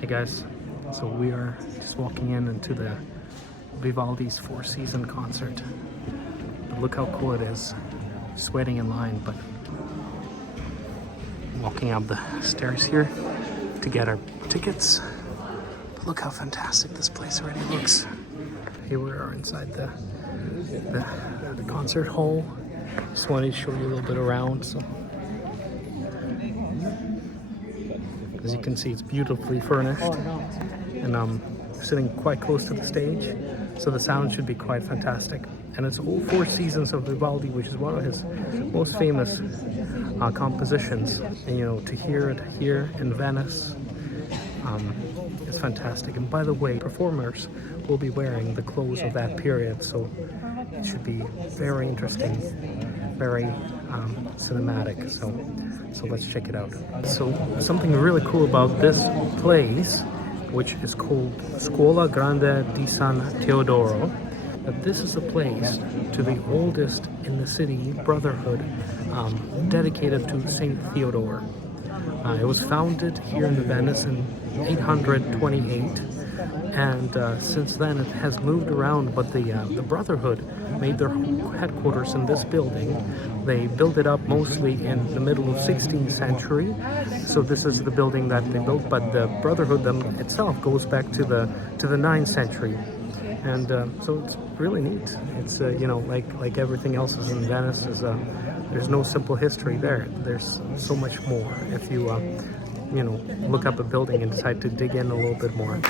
Hey guys, so we are just walking into the Vivaldi's Four Season concert. But look how cool it is. Just waiting in line, but walking up the stairs here to get our tickets. But look how fantastic this place already looks. Here we are inside the concert hall. Just wanted to show you a little bit around. So as you can see, it's beautifully furnished, and I'm sitting quite close to the stage, so the sound should be quite fantastic. And it's all four seasons of Vivaldi, which is one of his most famous compositions. And you know, to hear it here in Venice is fantastic. And by the way, performers will be wearing the clothes of that period, so it should be very interesting, very cinematic. So let's check it out. So something really cool about this place, which is called Scuola Grande di San Teodoro, that this is a place to the oldest in the city brotherhood dedicated to Saint Theodore. It was founded here in Venice in 828, and since then it has moved around, but the brotherhood made their headquarters in this building. They built it up mostly in the middle of 16th century, so this is the building that they built, but the brotherhood itself goes back to the 9th century. And so it's really neat. It's you know, like everything else is in Venice, there's no simple history there. There's so much more if you you know, look up a building and decide to dig in a little bit more.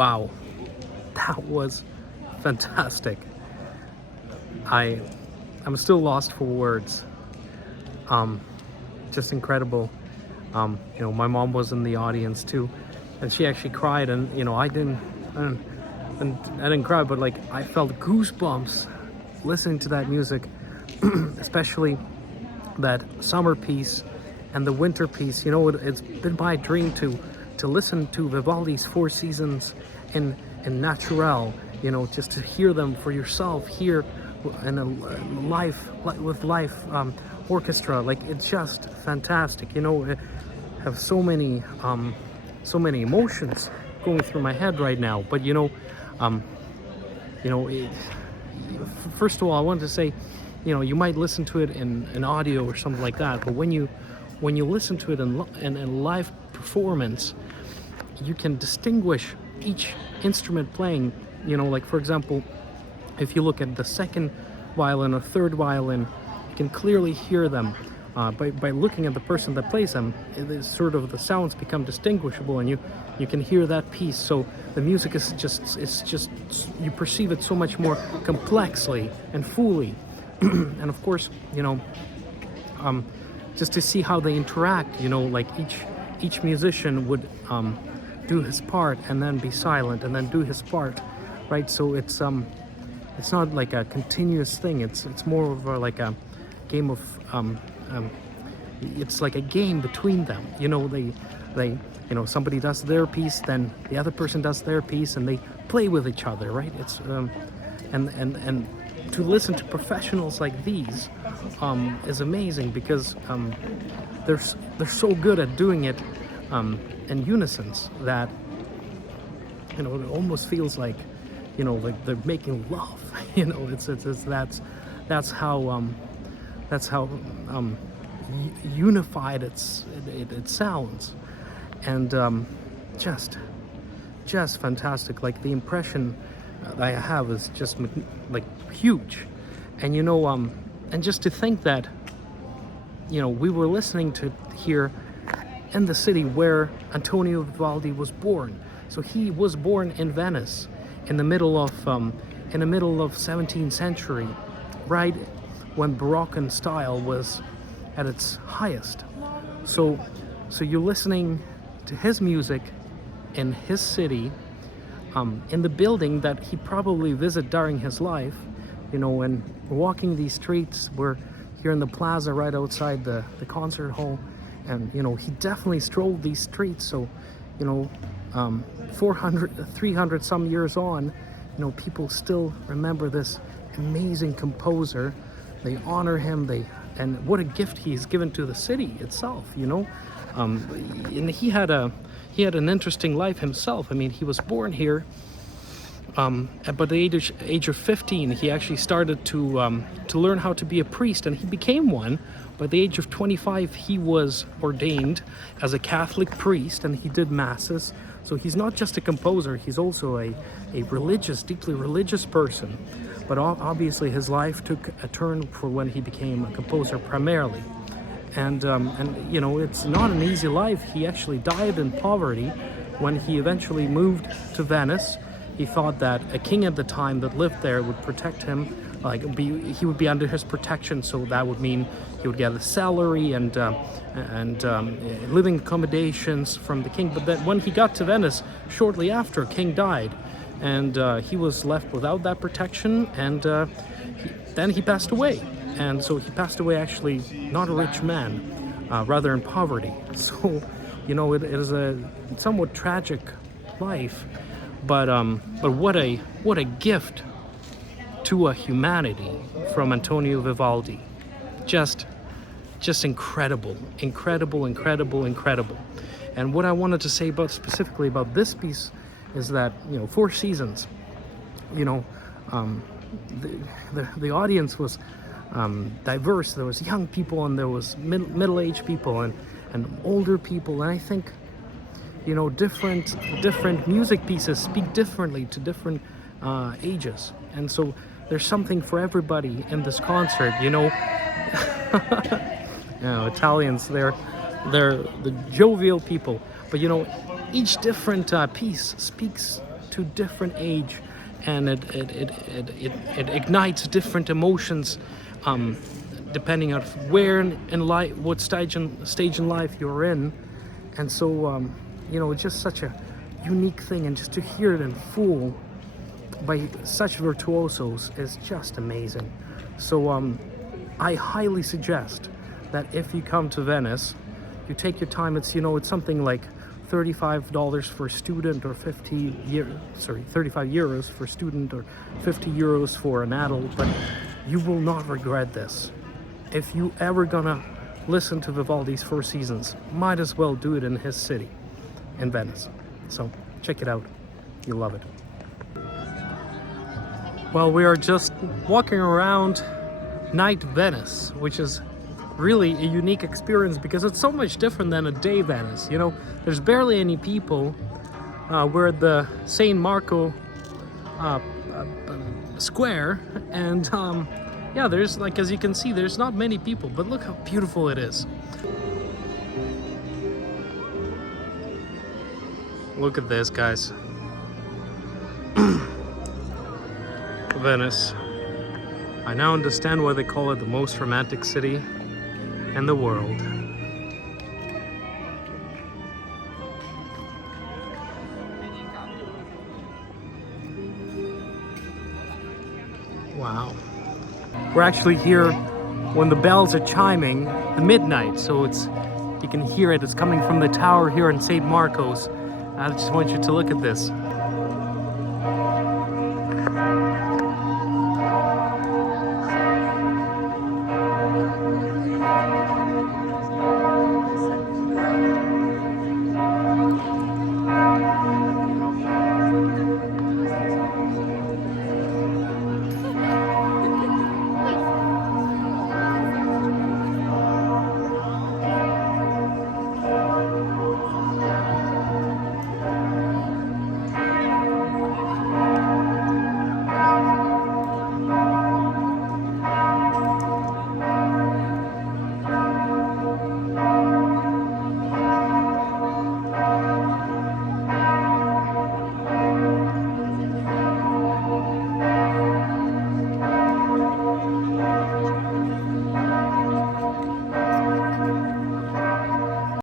wow, that was fantastic. I'm still lost for words. Just incredible. You know, my mom was in the audience too, and she actually cried, and you know, I didn't cry, but like I felt goosebumps listening to that music, especially that summer piece and the winter piece. You know, it's been my dream to listen to Vivaldi's Four Seasons in natural. You know, just to hear them for yourself here in a live orchestra. Like, it's just fantastic. You know, I have so many emotions going through my head right now. But you know, first of all, I wanted to say, you know, you might listen to it in audio or something like that, but when you listen to it in live performance, you can distinguish each instrument playing. You know, like for example, if you look at the second violin or third violin, you can clearly hear them by looking at the person that plays them. It is sort of, the sounds become distinguishable, and you can hear that piece. So the music is just you perceive it so much more complexly and fully. And of course, you know, just to see how they interact. You know, like each musician would do his part and then be silent and then do his part, right? So it's not like a continuous thing. It's more of like a game of it's like a game between them. You know, they you know, somebody does their piece, then the other person does their piece, and they play with each other, right? It's and to listen to professionals like these is amazing, because they're so good at doing it in unison that, you know, it almost feels like, you know, like they're making love. You know, that's how unified it sounds, and just fantastic. Like, the impression that I have is just like huge. And you know, and just to think that, you know, we were listening to here in the city where Antonio Vivaldi was born. So he was born in Venice in the middle of 17th century, right when Baroque style was at its highest. So you're listening to his music in his city, in the building that he probably visited during his life. You know, and walking these streets, we're here in the Plaza right outside the concert hall, and you know, he definitely strolled these streets. So, you know, 300 some years on, you know, people still remember this amazing composer. They honor him. And what a gift he's given to the city itself. You know, and he had an interesting life himself. I mean, he was born here. But at the age of 15, he actually started to learn how to be a priest, and he became one. By the age of 25, he was ordained as a Catholic priest, and he did masses. So he's not just a composer; he's also a religious, deeply religious person. But obviously, his life took a turn for when he became a composer primarily. And you know, it's not an easy life. He actually died in poverty when he eventually moved to Venice. He thought that a king at the time that lived there would protect him, he would be under his protection. So that would mean he would get a salary and living accommodations from the king. But then when he got to Venice, shortly after, king died, and he was left without that protection. And then he passed away. And so he passed away actually not a rich man, rather in poverty. So, you know, it is a somewhat tragic life. But what a gift to a humanity from Antonio Vivaldi. Just incredible. And what I wanted to say specifically about this piece is that, you know, Four Seasons, you know, the audience was diverse. There was young people, and there was middle-aged people, and older people, and I think, you know, different music pieces speak differently to different ages, and so there's something for everybody in this concert. You know, you know, Italians, they're the jovial people, but you know, each different piece speaks to different age, and it ignites different emotions depending on where in life, what stage in life you're in. And so it's just such a unique thing, and just to hear it in full by such virtuosos is just amazing. So I highly suggest that if you come to Venice, you take your time. It's something like $35 for a student, or 35 euros for a student, or 50 euros for an adult, but you will not regret this. If you ever gonna listen to Vivaldi's Four Seasons, might as well do it in his city, in Venice. So check it out, you'll love it. Well, we are just walking around night Venice, which is really a unique experience because it's so much different than a day Venice. There's barely any people. We're at the St. Marco square, and yeah, there's, like, as you can see, there's not many people, but look how beautiful it is. Look at this, guys. Venice. I now understand why they call it the most romantic city in the world. Wow. We're actually here when the bells are chiming the midnight, so you can hear it. It's coming from the tower here in St. Marco's. I just want you to look at this.